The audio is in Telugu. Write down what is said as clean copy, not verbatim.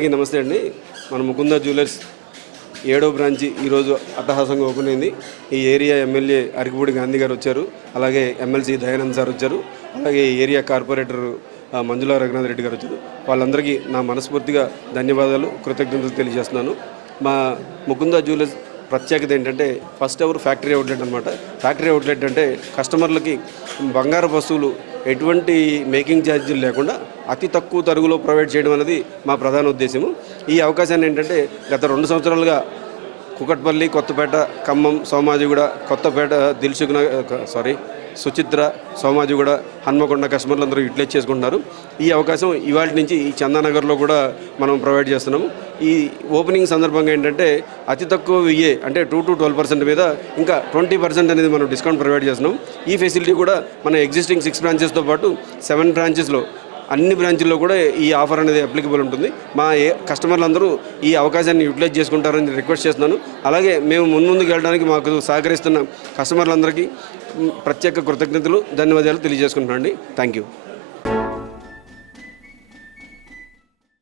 అందరికీ నమస్తే అండి. మన ముకుంద జ్యువెలర్స్ 7వ బ్రాంచి ఈరోజు అట్టహాసంగా ఓపెన్ అయింది. ఈ ఏరియా ఎమ్మెల్యే అరకిపూడి గాంధీ గారు వచ్చారు, అలాగే ఎమ్మెల్సీ దయానంద్ సార్ వచ్చారు, అలాగే ఏరియా కార్పొరేటర్ మంజులా రఘునాథ్ రెడ్డి గారు వచ్చారు. వాళ్ళందరికీ నా మనస్ఫూర్తిగా ధన్యవాదాలు, కృతజ్ఞతలు తెలియజేస్తున్నాను. మా ముకుంద జ్యువెలర్స్ ప్రత్యేకత ఏంటంటే ఫస్ట్ ఎవర్ ఫ్యాక్టరీ అవుట్లెట్ అనమాట. ఫ్యాక్టరీ అవుట్లెట్ అంటే కస్టమర్లకి బంగారు వస్తువులు ఎటువంటి మేకింగ్ ఛార్జీలు లేకుండా అతి తక్కువ తరుగులో ప్రొవైడ్ చేయడం అనేది మా ప్రధాన ఉద్దేశము. ఈ అవకాశాన్ని ఏంటంటే గత 2 సంవత్సరాలుగా కుకట్పల్లి, కొత్తపేట, ఖమ్మం, సోమాజిగూడ, కొత్తపేట, సుచిత్ర, సోమాజిగూడ, హన్మకొండ కస్టమర్లు యూటిలైజ్ చేసుకుంటున్నారు. ఈ అవకాశం ఇవాళ నుంచి ఈ చందానగర్లో కూడా మనం ప్రొవైడ్ చేస్తున్నాము. ఈ ఓపెనింగ్ సందర్భంగా ఏంటంటే అతి తక్కువ వెయ్యే అంటే 2 to 12% మీద ఇంకా 20% అనేది మనం డిస్కౌంట్ ప్రొవైడ్ చేస్తున్నాం. ఈ ఫెసిలిటీ కూడా మన ఎగ్జిస్టింగ్ 6 బ్రాంచెస్తో పాటు 7 బ్రాంచెస్లో అన్ని బ్రాంచుల్లో కూడా ఈ ఆఫర్ అనేది అప్లికబుల్ ఉంటుంది. మా కస్టమర్లందరూ ఈ అవకాశాన్ని యూటిలైజ్ చేసుకుంటారని రిక్వెస్ట్ చేస్తున్నాను. అలాగే మేము ముందుకు వెళ్ళడానికి మాకు సహకరిస్తున్న కస్టమర్లందరికీ ప్రత్యేక కృతజ్ఞతలు, ధన్యవాదాలు తెలియజేసుకుంటున్నాను అండి. Thank you.